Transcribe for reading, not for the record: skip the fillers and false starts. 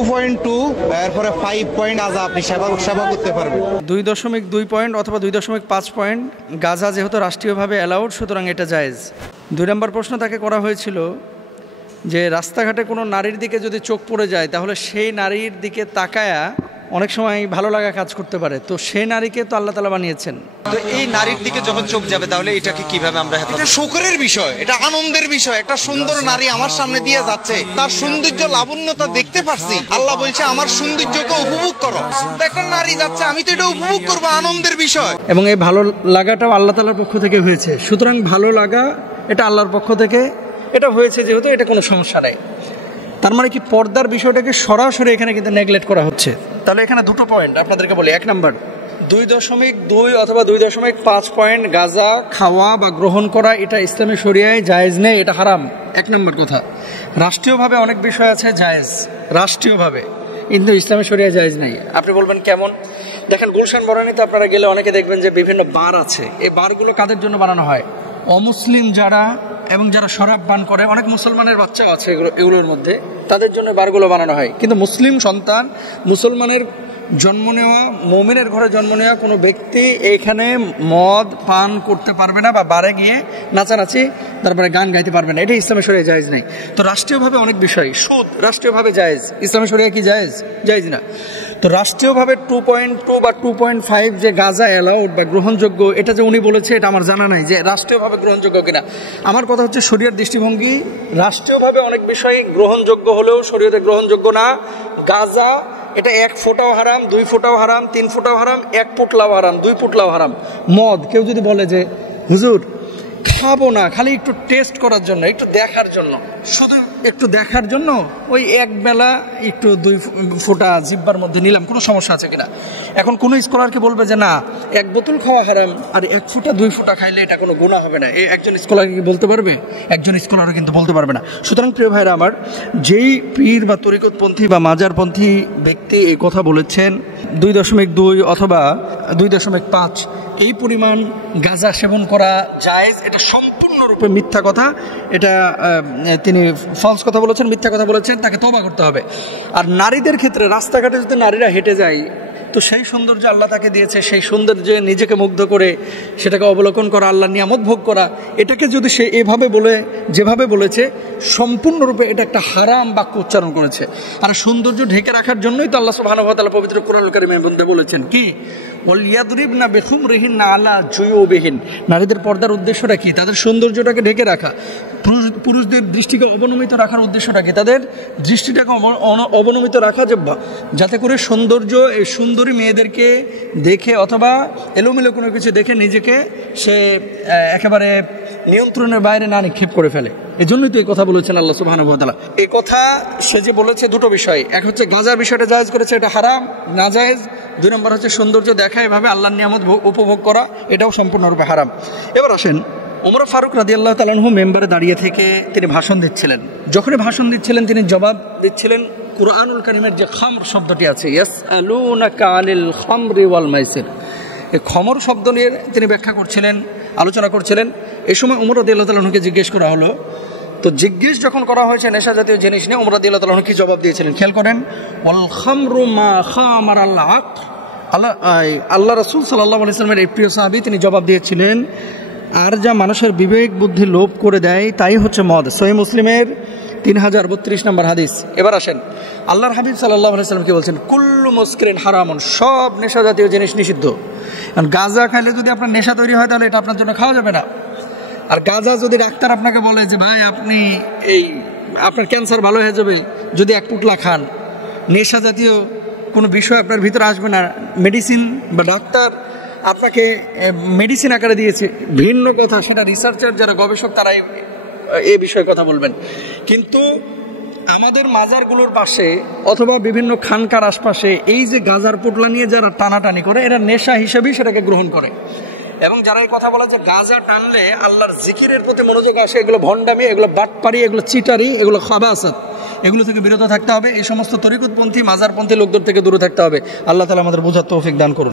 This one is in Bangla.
2.2 এরপরে 5 পয়েন্ট আজা আপনি সেবা করতে পারবেন। 2.2 পয়েন্ট অথবা 2.5 পয়েন্ট গাঁজা যেহেতু রাষ্ট্রীয়ভাবে অ্যালাউড, সুতরাং এটা জায়েজ। 2 নম্বর প্রশ্ন তাকে করা হয়েছিল যে রাস্তাঘাটে কোনো নারীর দিকে যদি চোখ পড়ে যায় তাহলে সেই নারীর দিকে তাকায়া অনেক সময় ভালো লাগা কাজ করতে পারে, তো সেই নারীকে তো আল্লাহ তাআলা বানিয়েছেন। তো এই নারীর দিকে যখন চোখ যাবে তাহলে এটাকে কিভাবে আমরা এটা শোকের বিষয়, এটা আনন্দের বিষয়। একটা সুন্দর নারী আমার সামনে দিয়ে যাচ্ছে, তার সৌন্দর্য লাবণ্যতা দেখতে পাচ্ছি, আল্লাহ বলছে আমার সৌন্দর্যকে উপভোগ করো। দেখো নারী যাচ্ছে, আমি তো এটা উপভোগ করবো, আনন্দের বিষয়। এবং এই ভালো লাগাটাও আল্লাহ তাআলার পক্ষ থেকে হয়েছে, সুতরাং ভালো লাগা এটা আল্লাহর পক্ষ থেকে এটা হয়েছে, যেহেতু এটা কোনো সমস্যা নেই। তার মানে কি পর্দার বিষয়টাকে সরাসরি এখানে কিন্তু নেগলেক্ট করা হচ্ছে। তাহলে এখানে দুটো পয়েন্ট আপনাদেরকে বলি। 1 নম্বর, 2.2 অথবা 2.5 পয়েন্ট গাঁজা খাওয়া বা গ্রহণ করা এটা ইসলামী শরিয়ায় জায়েজ নেই, এটা হারাম। 1 নম্বর কথা। রাষ্ট্রীয়ভাবে অনেক বিষয় আছে জায়েজ, রাষ্ট্রীয়ভাবে, কিন্তু ইসলামী শরিয়ায় জায়েজ নাই। আপনি বলবেন কেমন? দেখেন গুলশান বনানীতে আপনারা গেলে অনেকে দেখবেন যে বিভিন্ন বার আছে। এই বারগুলো কাদের জন্য বানানো হয়? অমুসলিম যারা এবং যারা শরাব পান করে, অনেক মুসলমানের বাচ্চাও আছে এগুলোর মধ্যে, তাদের জন্য বারগুলো বানানো হয়। কিন্তু মুসলিম সন্তান, মুসলমানের জন্ম নেওয়া, মুমিনের ঘরে জন্ম নেওয়া কোনো ব্যক্তি এখানে মদ পান করতে পারবে না বা বারে গিয়ে নাচানাচি তারপরে গান গাইতে পারবে না, এটা ইসলামী শরিয়ায় জায়েজ নেই। তো রাষ্ট্রীয়ভাবে অনেক বিষয়, সুদ রাষ্ট্রীয়ভাবে জায়েজ, ইসলামী শরিয়া কি জায়েজ? জায়েজ না। তো রাষ্ট্রীয়ভাবে 2.2 বা 2.5 যে গাঁজা অ্যালাউড বা গ্রহণযোগ্য, এটা যে উনি বলেছে এটা আমার জানা নাই যে রাষ্ট্রীয়ভাবে গ্রহণযোগ্য কিনা। আমার কথা হচ্ছে শরিয়ার দৃষ্টিভঙ্গি, রাষ্ট্রীয়ভাবে অনেক বিষয় গ্রহণযোগ্য হলেও শরিয়তে গ্রহণযোগ্য না। গাঁজা এটা 1 ফোঁটাও হারাম, 2 ফোঁটাও হারাম, 3 ফোঁটাও হারাম, 1 পুটলাও হারাম, 2 পুটলাও হারাম। মদ কেউ যদি বলে যে হুজুর খাবো না, খালি একটু টেস্ট করার জন্য, একটু দেখার জন্য, শুধু একটু দেখার জন্য ওই এক বেলা একটু 2 ফোঁটা জিহ্বার মধ্যে নিলাম, কোনো সমস্যা আছে কিনা? এখন কোনো স্কলারকে বলবে যে না 1 বোতল খাওয়া হারাম আর 1 ফোঁটা 2 ফোঁটা খাইলে এটা কোনো গুনাহ হবে না, এই একজন স্কলারকে কি বলতে পারবে? একজন স্কলারও কিন্তু বলতে পারবে না। সুতরাং প্রিয় ভাইরা আমার, যেই পীর বা তরিকতপন্থী বা মাজারপন্থী ব্যক্তি এই কথা বলেছেন 2.2 অথবা 2.5 এই পরিমাণ গাঁজা সেবন করা জায়েজ, এটা সম্পূর্ণরূপে মিথ্যা কথা। এটা তিনি ফলস কথা বলেছেন, মিথ্যা কথা বলেছেন, তাকে তওবা করতে হবে। আর নারীদের ক্ষেত্রে রাস্তাঘাটে যদি নারীরা হেঁটে যায়, তো সেই সৌন্দর্য আল্লাহ তাকে দিয়েছে, সেই সৌন্দর্যে নিজেকে মুগ্ধ করে সেটাকে অবলোকন করা, আল্লাহর নিয়ামত ভোগ করা, এটাকে যদি সে এভাবে বলে, যেভাবে বলেছে, সম্পূর্ণরূপে এটা একটা হারাম বাক্য উচ্চারণ করেছে। আর সৌন্দর্য ঢেকে রাখার জন্যই তো আল্লাহ সুবহানাহু ওয়া তাআলা পবিত্র কোরআনুল কারীমের মধ্যে বলেছেন কি, ওয়ালিয়াদরিবনা বিখুমরিহিন্না আলা জুয়ুবিহিন। নারীদের পর্দার উদ্দেশ্যটা কি? তাদের সৌন্দর্যটাকে ঢেকে রাখা। পুরুষদের দৃষ্টিকে অবনমিত রাখার উদ্দেশ্যটা কি? তাদের দৃষ্টিটাকে অবনমিত রাখা, যাতে করে সৌন্দর্য, এই সুন্দরী মেয়েদেরকে দেখে অথবা এলোমেলো কোনো কিছু দেখে নিজেকে সে একেবারে নিয়ন্ত্রণের বাইরে না নিক্ষেপ করে ফেলে। এজন্যই তো এই কথা বলেছেন আল্লাহ সুবহানাহু ওয়া তাআলা। এই কথা সে যে বলেছে দুটো বিষয়, এক হচ্ছে গাঁজার বিষয়টা জায়েজ করেছে, এটা হারাম না জায়েজ। 2 নম্বর হচ্ছে সৌন্দর্য দেখা, এভাবে আল্লাহর নিয়ামত উপভোগ করা, এটাও সম্পূর্ণরূপে হারাম। এবার আসেন, ওমর ফারুক রাদিয়াল্লাহু তাআলা আনহু মেম্বারে দাঁড়িয়ে থেকে তিনি ভাষণ দিচ্ছিলেন। যখনই ভাষণ দিচ্ছিলেন তিনি জবাব দিচ্ছিলেন কুরআনুল কারীমের যে খামর শব্দটি আছে, ইয়াসআলুনাকা আনিল খামরি ওয়াল মাইসির, এই খমর শব্দ নিয়ে তিনি ব্যাখ্যা করছিলেন, আলোচনা করছিলেন। এই সময় ওমর রাদিয়াল্লাহু তাআলা আনহুকে জিজ্ঞেস করা হলো, তো জিজ্ঞেস যখন করা হয়েছে নেশা জাতীয় জিনিস নিয়ে, ওমর রাদিয়াল্লাহু তাআলা আনহু কি জবাব দিয়েছিলেন খেয়াল করেন। ওয়াল খামরু মা খামারাল আকল, আল্লাহ রাসূল সাল্লাল্লাহু আলাইহি ওয়াসাল্লামের এই প্রিয় সাহাবী তিনি জবাব দিয়েছিলেন, আর যা মানুষের বিবেক বুদ্ধি লোপ করে দেয় তাই হচ্ছে মদ। সহিহ মুসলিমের 3032 নম্বর হাদিস। এবার আসেন, আল্লাহর হাবিব সাল্লাল্লাহু আলাইহি ওয়াসাল্লাম কি বলছেন, কুল্লু মুসকিরিন হারামুন, সব নেশা জাতীয় জিনিস নিষিদ্ধ। কারণ গাঁজা খাইলে যদি আপনার নেশা তৈরি হয় তাহলে এটা আপনার জন্য খাওয়া যাবে না। আর গাঁজা যদি ডাক্তার আপনাকে বলে যে ভাই আপনি আপনার ক্যান্সার ভালো হয়ে যাবে যদি 1 পুটলা খান, নেশা জাতীয় কোনো বিষয় আপনার ভিতরে আসবে না, মেডিসিন বা ডাক্তার আপনাকে মেডিসিন আকারে দিয়েছে, ভিন্ন কথা, সেটা রিসার্চার যারা গবেষক তারা এই বিষয়ে কথা বলবেন। কিন্তু আমাদের মাজারগুলোর পাশে অথবা বিভিন্ন খানকার আশপাশে এই যে গাঁজার পোটলা নিয়ে যারা টানাটানি করে, এরা নেশা হিসেবেই সেটাকে গ্রহণ করে। এবং যারা এই কথা বলে যে গাঁজা টানলে আল্লাহর জিকিরের প্রতি মনোযোগ আসে, এগুলো ভণ্ডামি, এগুলো বাটপারি, এগুলো চিটারি, এগুলো খাবাসাত, এগুলো থেকে বিরত থাকতে হবে। এই সমস্ত তরিকতপন্থী মাজারপন্থী লোকদের থেকে দূরে থাকতে হবে। আল্লাহ তাআলা আমাদের বোঝার তৌফিক দান করুন।